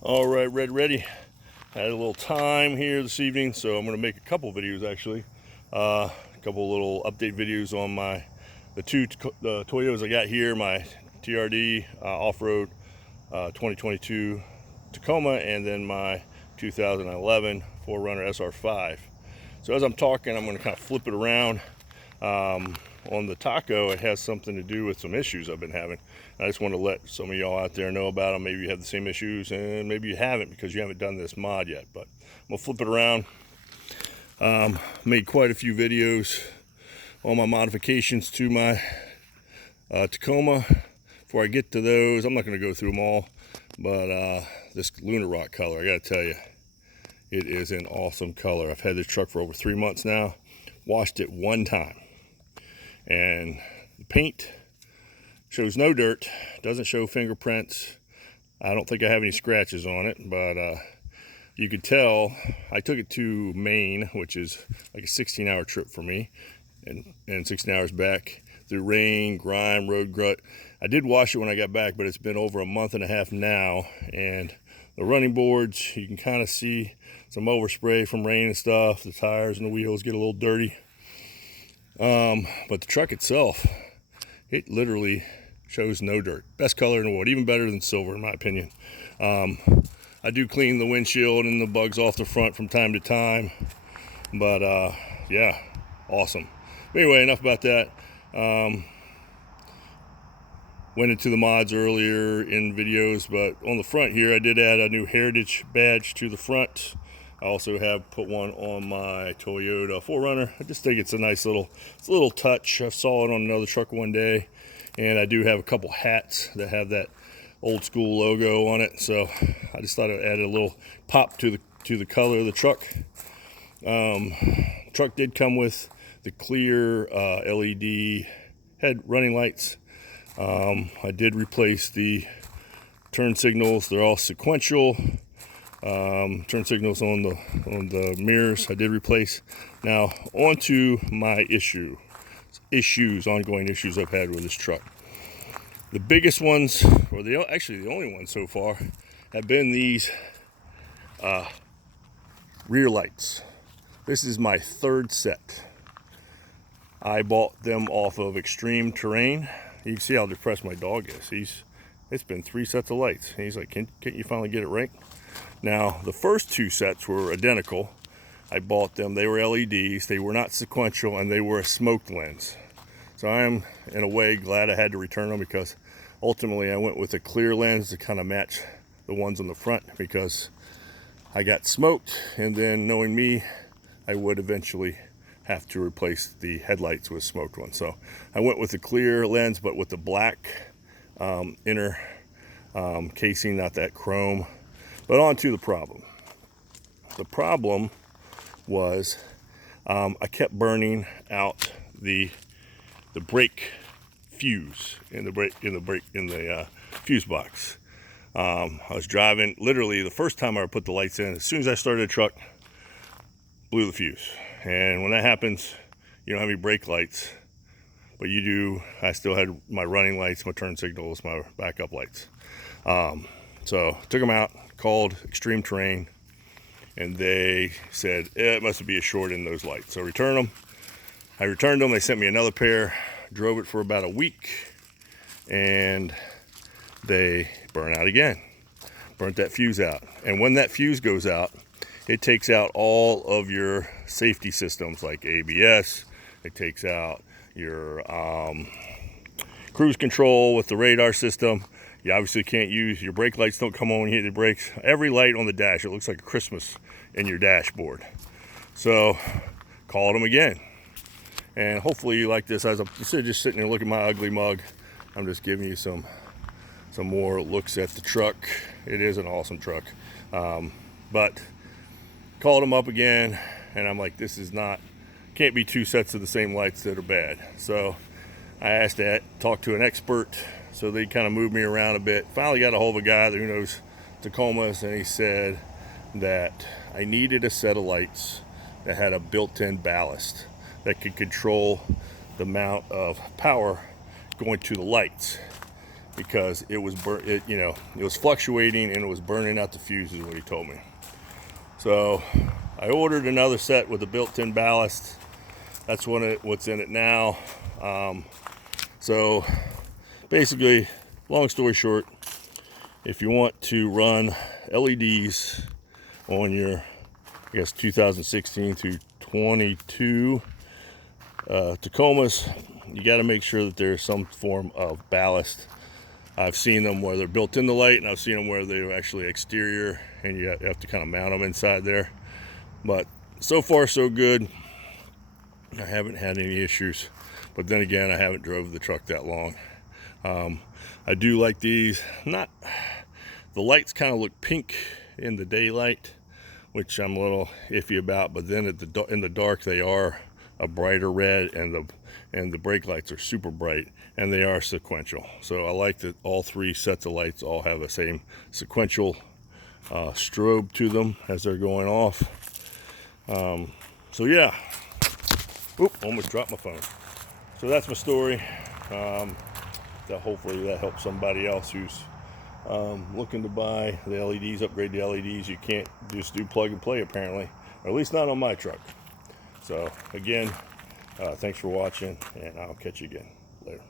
All right, ready. Had a little time here this evening, so I'm going to make a couple videos actually. A couple little update videos on the Toyotas I got here, my TRD off-road 2022 Tacoma, and then my 2011 4Runner SR5. So as I'm talking, I'm going to kind of flip it around. On the Taco, it has something to do with some issues I've been having. I just want to let some of y'all out there know about them. Maybe you have the same issues, and maybe you haven't because you haven't done this mod yet. But I'm gonna flip it around. Made quite a few videos on my modifications to my Tacoma. Before I get to those, I'm not going to go through them all, but this lunar rock color, I gotta tell you, it is an awesome color. I've had this truck for over 3 months now. Washed it one time, and the paint shows no dirt, doesn't show fingerprints. I don't think I have any scratches on it, but you could tell. I took it to Maine, which is like a 16-hour trip for me, and 16 hours back through rain, grime, road rut. I did wash it when I got back, but it's been over a month and a half now, and the running boards, you can kind of see some overspray from rain and stuff. The tires and the wheels get a little dirty. But the truck itself, it literally shows no dirt. Best color in the world, even better than silver in my opinion. I do clean the windshield and the bugs off the front from time to time, but yeah, awesome. Anyway, enough about that. Went into the mods earlier in videos, but on the front here I did add a new heritage badge to the front. I also have put one on my Toyota 4Runner. I just think it's a nice little touch. I saw it on another truck one day, and I do have a couple hats that have that old school logo on it, so I just thought I'd add a little pop to the color of the truck. Truck did come with the clear LED head running lights. I did replace the turn signals. They're all sequential. Turn signals on the mirrors I did replace. Now on to my ongoing issues I've had with this truck. The biggest ones, or actually the only ones so far, have been these rear lights. This is my third set. I bought them off of Extreme Terrain. You can see how depressed my dog is. It's been 3 sets of lights. He's like, can't you finally get it right? Now, the first 2 sets were identical. I bought them. They were LEDs. They were not sequential, and they were a smoked lens. So I am, in a way, glad I had to return them, because ultimately I went with a clear lens to kind of match the ones on the front, because I got smoked, and then knowing me, I would eventually have to replace the headlights with smoked ones. So I went with the clear lens, but with the black inner casing, not that chrome. But on to the problem. The problem was I kept burning out the brake fuse in the fuse box. I was driving, literally the first time I put the lights in, as soon as I started the truck, blew the fuse. And when that happens, you don't have any brake lights, but you do. I still had my running lights, my turn signals, my backup lights. So took them out, called Extreme Terrain, and they said it must be a short in those lights. So return them. I returned them. They sent me another pair. Drove it for about a week, and they burn out again. Burnt that fuse out. And when that fuse goes out, it takes out all of your safety systems like ABS. It takes out your cruise control with the radar system. You obviously can't use your brake lights. Don't come on when you hit the brakes. Every light on the dash, it looks like Christmas in your dashboard. So called them again, and hopefully you like this. As I'm just sitting there looking at my ugly mug, I'm just giving you some more looks at the truck. It is an awesome truck, but called them up again, and I'm like, this is can't be 2 sets of the same lights that are bad. So I asked that, talked to an expert, so they kind of moved me around a bit. Finally got a hold of a guy who knows Tacomas, and he said that I needed a set of lights that had a built-in ballast that could control the amount of power going to the lights. because it was it was fluctuating and it was burning out the fuse, is what he told me. So I ordered another set with a built-in ballast. That's what's in it now. So basically, long story short, if you want to run LEDs on your, I guess, 2016 through 22 Tacomas, you got to make sure that there's some form of ballast. I've seen them where they're built in the light, and I've seen them where they're actually exterior, and you have to kind of mount them inside there. But so far, so good. I haven't had any issues. But then again, I haven't drove the truck that long. I do like these. The lights kind of look pink in the daylight, which I'm a little iffy about. But then in the dark, they are a brighter red, and the brake lights are super bright, and they are sequential. So I like that all three sets of lights all have the same sequential strobe to them as they're going off. So yeah. Oop, almost dropped my phone. So that's my story. Hopefully that helps somebody else who's looking to buy the LEDs, upgrade the LEDs. You can't just do plug and play, apparently, or at least not on my truck. So again, thanks for watching, and I'll catch you again later.